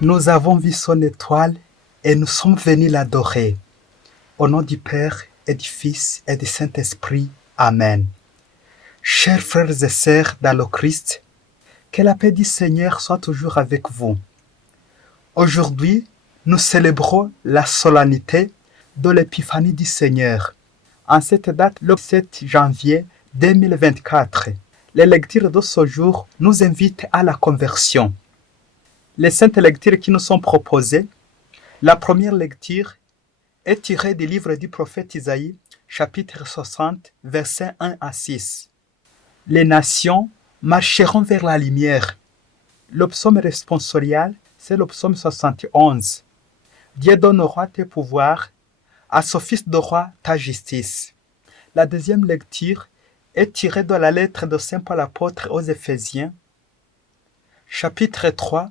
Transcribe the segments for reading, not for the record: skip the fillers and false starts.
Nous avons vu son étoile et nous sommes venus l'adorer. Au nom du Père et du Fils et du Saint-Esprit. Amen. Chers frères et sœurs dans le Christ, que la paix du Seigneur soit toujours avec vous. Aujourd'hui, nous célébrons la solennité de l'épiphanie du Seigneur. En cette date, le 7 janvier 2024, les lectures de ce jour nous invitent à la conversion. Les saintes lectures qui nous sont proposées, la première lecture est tirée du livre du prophète Isaïe, chapitre 60, versets 1 à 6. Les nations marcheront vers la lumière. Le psaume responsorial, c'est le psaume 71. Dieu donne au roi tes pouvoirs, à son fils de roi ta justice. La deuxième lecture est tirée de la lettre de Saint Paul apôtre aux Éphésiens, chapitre 3,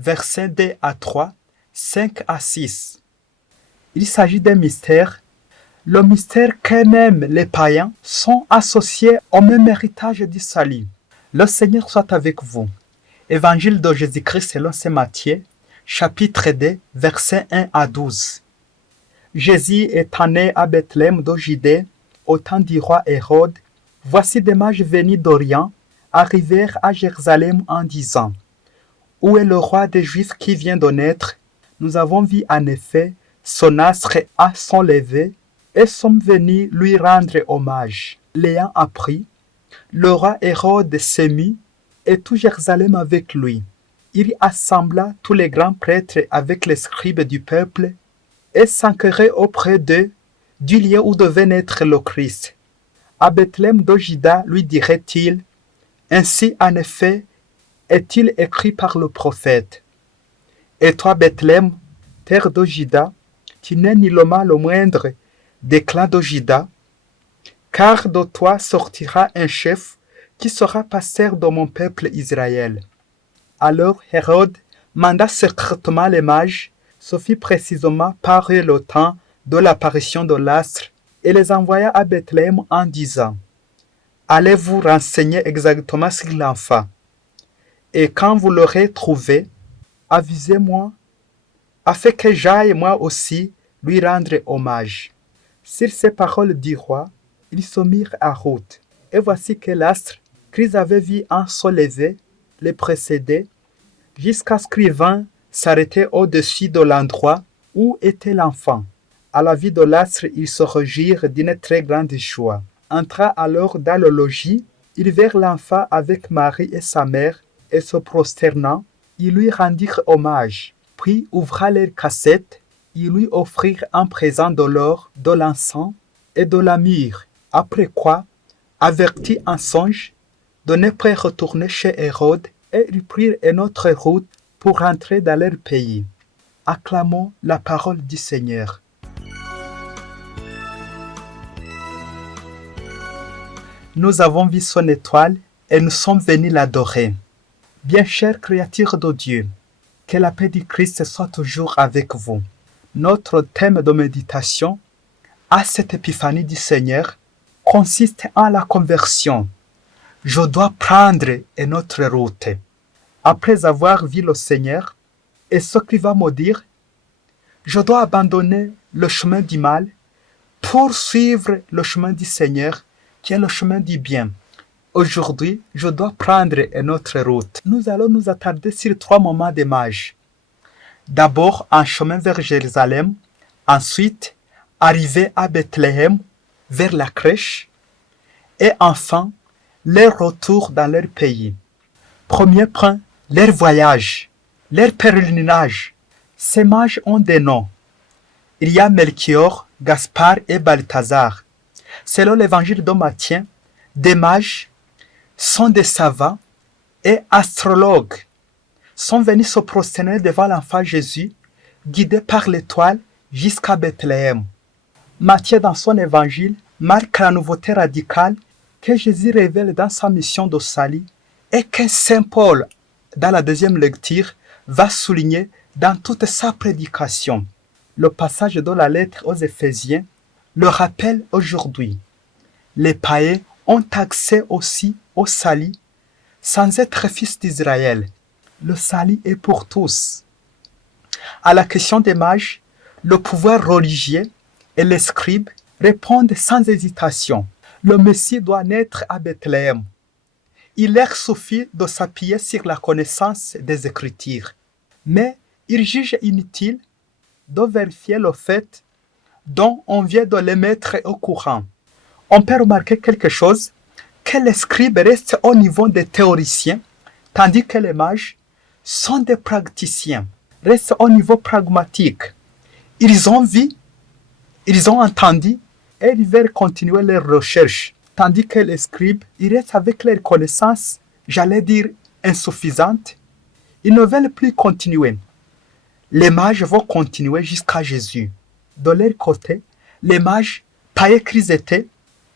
versets 2 à 3, 5 à 6. Il s'agit d'un mystère. Le mystère qu'eux-mêmes les païens sont associés au même héritage du salut. Le Seigneur soit avec vous. Évangile de Jésus-Christ selon saint Matthieu, chapitre 2, versets 1 à 12. Jésus étant né à Bethléem de Judée, au temps du roi Hérode, voici des mages venus d'Orient, arrivèrent à Jérusalem en disant: Où est le roi des Juifs qui vient de naître? Nous avons vu en effet son astre à son lever et sommes venus lui rendre hommage. L'ayant appris, le roi Hérode s'émut et tout Jérusalem avec lui. Il assembla tous les grands prêtres avec les scribes du peuple et s'enquérait auprès d'eux du lieu où devait naître le Christ. À Bethléem de Juda, lui dirait-il, ainsi en effet est-il écrit par le prophète. Et toi, Bethléem, terre de Juda, tu n'es ni le mal le moindre des clans de Juda, car de toi sortira un chef qui sera pasteur de mon peuple Israël. Alors Hérode manda secrètement les mages, ce fit précisément parer le temps de l'apparition de l'astre, et les envoya à Bethléem en disant: Allez vous renseigner exactement sur l'enfant, et quand vous l'aurez trouvé, avisez-moi, afin que j'aille moi aussi lui rendre hommage. Sur ces paroles du roi, ils se mirent en route. Et voici que l'astre qu'ils avaient vu en se lever les précédait, jusqu'à ce qu'il vint s'arrêter au-dessus de l'endroit où était l'enfant. À la vue de l'astre, ils se réjouirent d'une très grande joie. Entrant alors dans le logis, ils virent l'enfant avec Marie et sa mère, et se prosternant, ils lui rendirent hommage. Puis, ouvrant leur cassette, ils lui offrirent un présent de l'or, de l'encens et de la myrrhe. Après quoi, avertis en songe de ne pas retourner chez Hérode, et ils prirent une autre route pour rentrer dans leur pays. Acclamons la parole du Seigneur. Nous avons vu son étoile et nous sommes venus l'adorer. Bien chères créatures de Dieu, que la paix du Christ soit toujours avec vous. Notre thème de méditation à cette épiphanie du Seigneur consiste en la conversion. Je dois prendre une autre route. Après avoir vu le Seigneur et ce qu'il va me dire, je dois abandonner le chemin du mal pour suivre le chemin du Seigneur qui est le chemin du bien. Aujourd'hui, je dois prendre une autre route. Nous allons nous attarder sur 3 moments de mage. D'abord, un chemin vers Jérusalem. Ensuite, arriver à Bethléem, vers la crèche. Et enfin, leur retour dans leur pays. Premier point, leur voyage, leur pèlerinage. Ces mages ont des noms. Il y a Melchior, Gaspard et Balthazar. Selon l'évangile de Matthieu, des mages sont des savants et astrologues, sont venus se prosterner devant l'enfant Jésus, guidés par l'étoile jusqu'à Bethléem. Matthieu, dans son évangile, marque la nouveauté radicale que Jésus révèle dans sa mission de salut et que Saint Paul, dans la deuxième lecture, va souligner dans toute sa prédication. Le passage de la lettre aux Éphésiens le rappelle aujourd'hui. Les païens ont accès aussi au salut sans être fils d'Israël. Le salut est pour tous. À la question des mages, le pouvoir religieux et les scribes répondent sans hésitation. Le Messie doit naître à Bethléem. Il leur suffit de s'appuyer sur la connaissance des Écritures. Mais ils jugent inutile de vérifier le fait dont on vient de les mettre au courant. On peut remarquer quelque chose, que les scribes restent au niveau des théoriciens, tandis que les mages sont des praticiens, restent au niveau pragmatique. Ils ont vu, ils ont entendu, et ils veulent continuer leurs recherches, tandis que les scribes, ils restent avec leurs connaissances, j'allais dire insuffisantes. Ils ne veulent plus continuer. Les mages vont continuer jusqu'à Jésus. De leur côté, les mages, païens qu'ils étaient,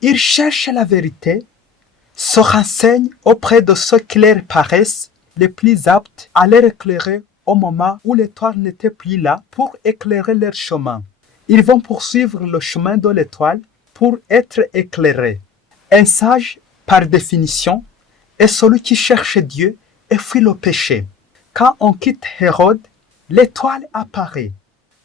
ils cherchent la vérité, se renseignent auprès de ceux qui leur paraissent les plus aptes à les éclairer au moment où l'étoile n'était plus là pour éclairer leur chemin. Ils vont poursuivre le chemin de l'étoile pour être éclairés. Un sage, par définition, est celui qui cherche Dieu et fuit le péché. Quand on quitte Hérode, l'étoile apparaît.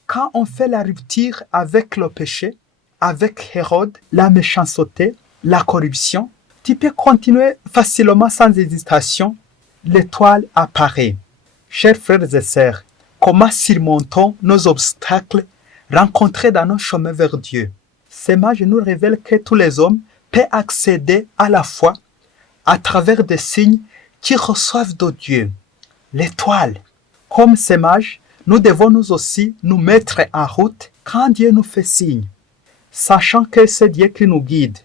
Quand on fait la rupture avec le péché, avec Hérode, la méchanceté, la corruption, tu peux continuer facilement sans hésitation. L'étoile apparaît. Chers frères et sœurs, comment surmontons nos obstacles rencontrés dans nos chemins vers Dieu? Ces mages nous révèlent que tous les hommes peuvent accéder à la foi à travers des signes qui reçoivent de Dieu. L'étoile. Comme ces mages, nous devons nous aussi nous mettre en route quand Dieu nous fait signe, sachant que c'est Dieu qui nous guide.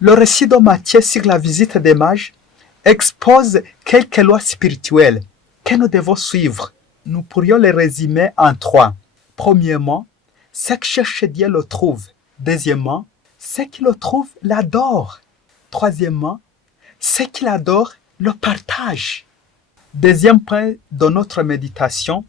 Le récit de Matthieu sur la visite des mages expose quelques lois spirituelles que nous devons suivre. Nous pourrions les résumer en 3. Premièrement, ceux qui cherchent Dieu le trouvent. Deuxièmement, ceux qui le trouvent l'adorent. Troisièmement, ceux qui l'adorent le partagent. Deuxième point de notre méditation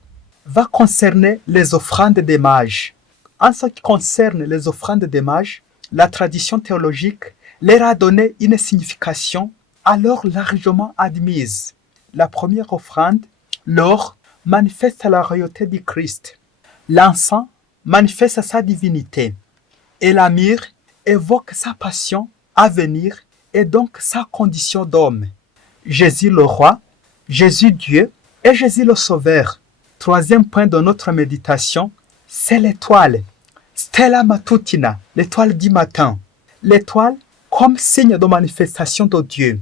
va concerner les offrandes des mages. En ce qui concerne les offrandes des mages, la tradition théologique leur a donné une signification alors largement admise. La première offrande, l'or, manifeste la royauté du Christ. L'encens manifeste sa divinité. Et la myrrhe évoque sa passion à venir et donc sa condition d'homme. Jésus le roi, Jésus Dieu et Jésus le sauveur. Troisième point de notre méditation, c'est l'étoile. Stella matutina, l'étoile du matin. L'étoile comme signe de manifestation de Dieu.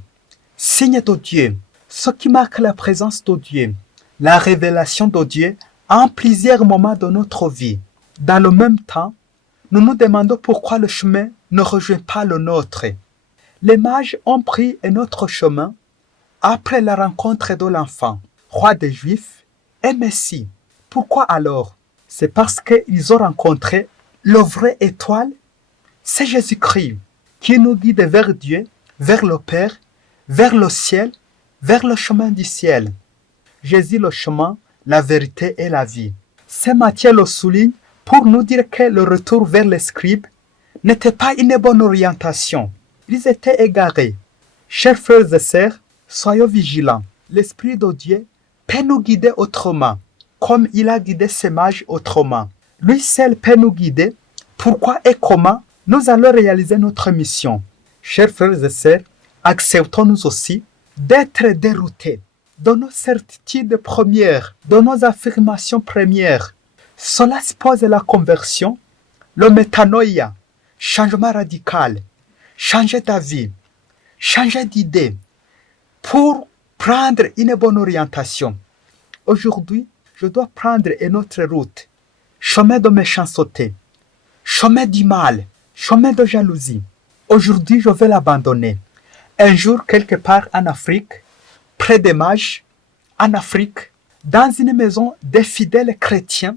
Signe de Dieu, ce qui marque la présence de Dieu, la révélation de Dieu en plusieurs moments de notre vie. Dans le même temps, nous nous demandons pourquoi le chemin ne rejoint pas le nôtre. Les mages ont pris un autre chemin après la rencontre de l'enfant, roi des Juifs et Messie. Pourquoi alors? C'est parce qu'ils ont rencontré le vrai étoile, c'est Jésus-Christ, qui nous guide vers Dieu, vers le Père, vers le ciel, vers le chemin du ciel. Jésus le chemin, la vérité et la vie. Saint Matthieu le souligne pour nous dire que le retour vers les scribes n'était pas une bonne orientation. Ils étaient égarés. Chers frères et sœurs, soyons vigilants. L'Esprit de Dieu peut nous guider autrement, comme il a guidé ces mages autrement. Lui seul peut nous guider. Pourquoi et comment nous allons réaliser notre mission. Chers frères et sœurs, acceptons-nous aussi d'être déroutés de nos certitudes premières, de nos affirmations premières. Cela suppose la conversion, le métanoïa, changement radical, changer d'avis, changer d'idée pour prendre une bonne orientation. Aujourd'hui, je dois prendre une autre route, chemin de méchanceté, chemin du mal, chemin de jalousie. Aujourd'hui, je vais l'abandonner. Un jour, quelque part en Afrique, près des mages, en Afrique, dans une maison des fidèles chrétiens,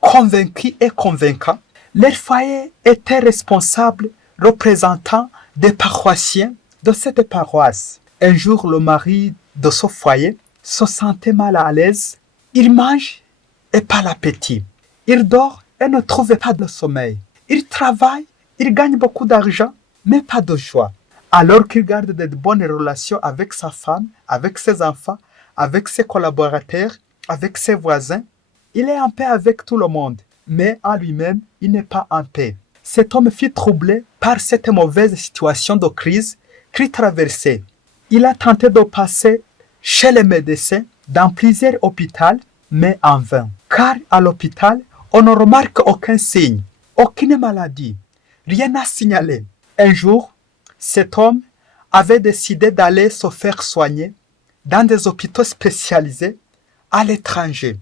convaincus et convaincants, leur foyer était responsable, représentant des paroissiens de cette paroisse. Un jour, le mari de ce foyer se sentait mal à l'aise. Il mange et pas l'appétit. Il dort et ne trouve pas de sommeil. Il travaille, il gagne beaucoup d'argent, mais pas de joie. Alors qu'il garde de bonnes relations avec sa femme, avec ses enfants, avec ses collaborateurs, avec ses voisins, Il est en paix avec tout le monde, mais en lui-même, il n'est pas en paix. Cet homme fut troublé par cette mauvaise situation de crise qu'il traversait. Il a tenté de passer chez les médecins dans plusieurs hôpitaux, mais en vain. Car à l'hôpital, on ne remarque aucun signe, aucune maladie, rien à signaler. Un jour, cet homme avait décidé d'aller se faire soigner dans des hôpitaux spécialisés à l'étranger.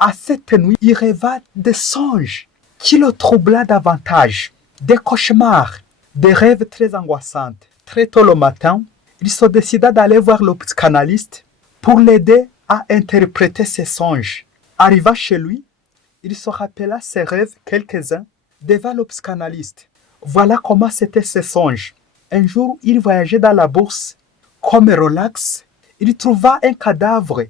À cette nuit, il rêva des songes qui le troubla davantage, des cauchemars, des rêves très angoissants. Très tôt le matin, il se décida d'aller voir le psychanalyste pour l'aider à interpréter ses songes. Arriva chez lui, il se rappela ses rêves quelques-uns devant le psychanalyste. Voilà comment c'étaient ses songes. Un jour, il voyageait dans la bourse. Comme relax, il trouva un cadavre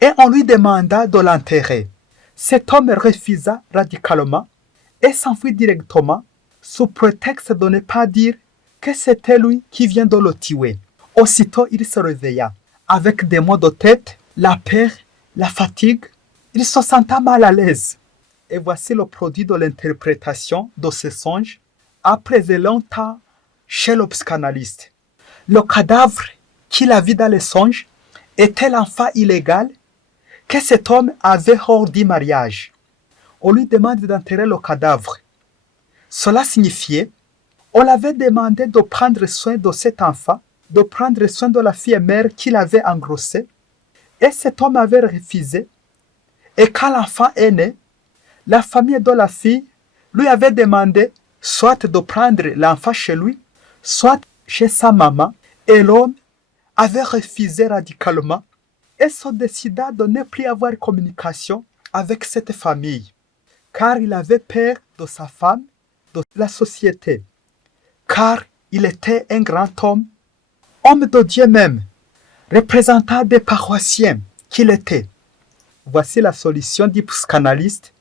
et on lui demanda de l'enterrer. Cet homme refusa radicalement et s'enfuit directement sous prétexte de ne pas dire que c'était lui qui vient de le tuer. Aussitôt, il se réveilla avec des maux de tête, la peur, la fatigue. Il se sentait mal à l'aise. Et voici le produit de l'interprétation de ces songes après de longtemps chez le psychanalyste. Le cadavre qu'il a vu dans les songes était l'enfant illégal que cet homme avait hors du mariage. On lui demande d'enterrer le cadavre. Cela signifiait on l'avait demandé de prendre soin de cet enfant, de prendre soin de la fille mère qu'il avait engrossée, et cet homme avait refusé. Et quand l'enfant est né, la famille de la fille lui avait demandé soit de prendre l'enfant chez lui, soit chez sa maman, et l'homme avait refusé radicalement et se décida de ne plus avoir communication avec cette famille, car il avait peur de sa femme, de la société, car il était un grand homme de Dieu même, représentant des paroissiens qu'il était. Voici la solution du psychanalyste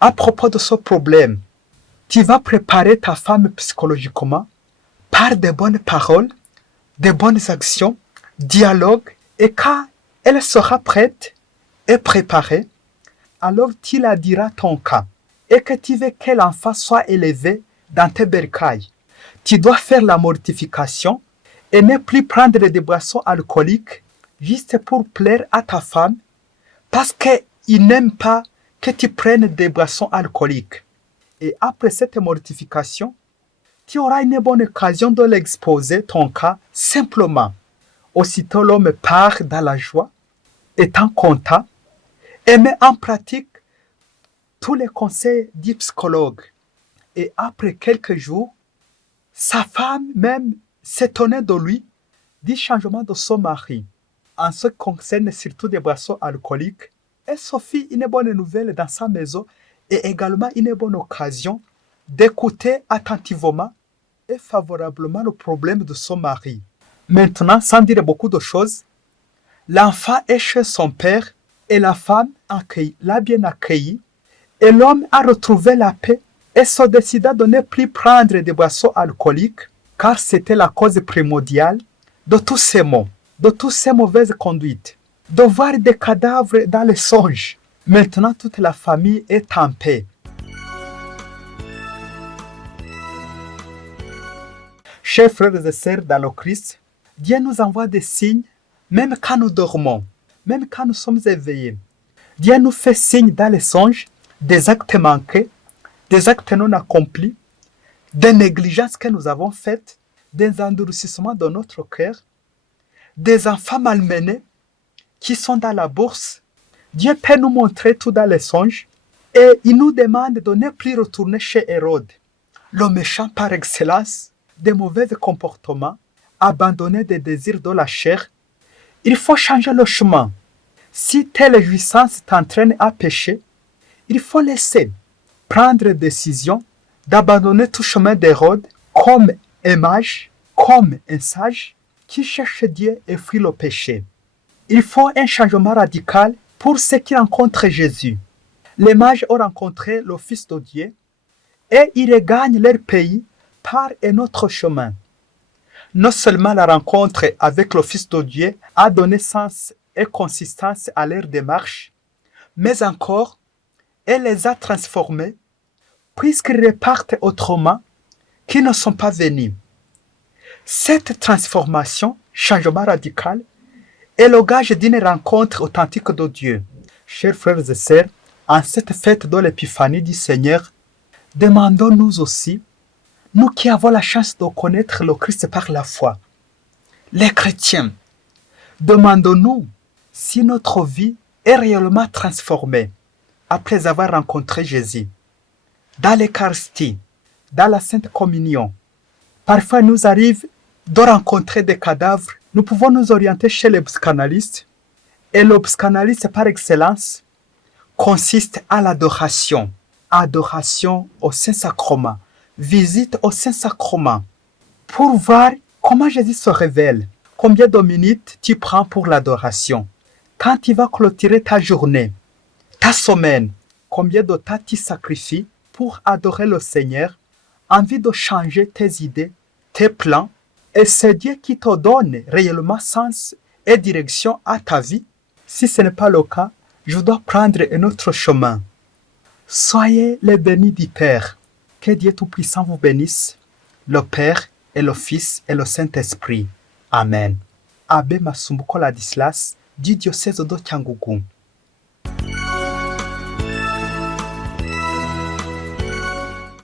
à propos de ce problème. Tu vas préparer ta femme psychologiquement par de bonnes paroles, de bonnes actions, dialogue, et quand elle sera prête et préparée, alors tu la diras ton cas et que tu veux que l'enfant soit élevé dans tes bercailles. Tu dois faire la mortification et ne plus prendre des boissons alcooliques juste pour plaire à ta femme parce qu'il n'aime pas que tu prennes des boissons alcooliques. Et après cette mortification, tu auras une bonne occasion de l'exposer ton cas simplement. Aussitôt l'homme part dans la joie, étant content, et met en pratique tous les conseils du psychologue. Et après quelques jours, sa femme même s'étonnait de lui, du changement de son mari. En ce qui concerne surtout des boissons alcooliques, elle se fit une bonne nouvelle dans sa maison et également une bonne occasion d'écouter attentivement et favorablement le problème de son mari. Maintenant, sans dire beaucoup de choses, l'enfant est chez son père et la femme l'a bien accueilli et l'homme a retrouvé la paix et se décida de ne plus prendre des boissons alcooliques car c'était la cause primordiale de tous ces maux, de toutes ces mauvaises conduites, de voir des cadavres dans les songes. Maintenant, toute la famille est en paix. Chers frères et sœurs dans le Christ, Dieu nous envoie des signes même quand nous dormons, même quand nous sommes éveillés. Dieu nous fait signe dans les songes des actes manqués, des actes non accomplis, des négligences que nous avons faites, des endurcissements de notre cœur, des enfants malmenés qui sont dans la bourse. Dieu peut nous montrer tout dans les songes et il nous demande de ne plus retourner chez Hérode, le méchant par excellence, des mauvais comportements, abandonner des désirs de la chair. Il faut changer le chemin. Si telle jouissance t'entraîne à pécher, il faut laisser prendre décision d'abandonner tout chemin d'Hérode comme un mage, comme un sage qui cherche Dieu et fuit le péché. Il faut un changement radical pour ceux qui rencontrent Jésus. Les mages ont rencontré le Fils de Dieu et ils regagnent leur pays par un autre chemin. Non seulement la rencontre avec le Fils de Dieu a donné sens et consistance à leur démarche, mais encore et les a transformés, puisqu'ils repartent autrement, qui ne sont pas venus. Cette transformation, changement radical, est le gage d'une rencontre authentique de Dieu. Chers frères et sœurs, en cette fête de l'épiphanie du Seigneur, demandons-nous aussi, nous qui avons la chance de connaître le Christ par la foi, les chrétiens, demandons-nous si notre vie est réellement transformée après avoir rencontré Jésus. Dans l'Eucharistie, dans la Sainte Communion, parfois nous arrive de rencontrer des cadavres. Nous pouvons nous orienter chez les psychanalystes. Et le psychanalyste par excellence consiste à l'adoration. Adoration au Saint-Sacrement. Visite au Saint-Sacrement. Pour voir comment Jésus se révèle. Combien de minutes tu prends pour l'adoration. Quand tu vas clôturer ta journée, ta semaine, combien de temps tu sacrifies pour adorer le Seigneur, envie de changer tes idées, tes plans. Et c'est Dieu qui te donne réellement sens et direction à ta vie. Si ce n'est pas le cas, je dois prendre un autre chemin. Soyez les bénis du Père. Que Dieu Tout-Puissant vous bénisse, le Père et le Fils et le Saint-Esprit. Amen. Abbé Masumbuko Ladislas, du diocèse de Cyangugu.